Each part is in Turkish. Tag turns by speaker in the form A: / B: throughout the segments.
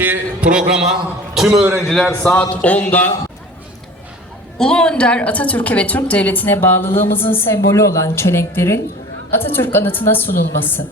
A: yarınki programa tüm öğrenciler saat 10'da
B: Ulu Önder Atatürk'e ve Türk Devleti'ne bağlılığımızın sembolü olan çelenklerin Atatürk anıtına sunulması.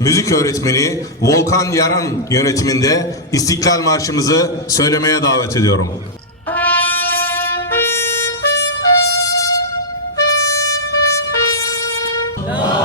A: müzik öğretmeni Volkan Yaran yönetiminde İstiklal Marşımızı söylemeye davet ediyorum. No.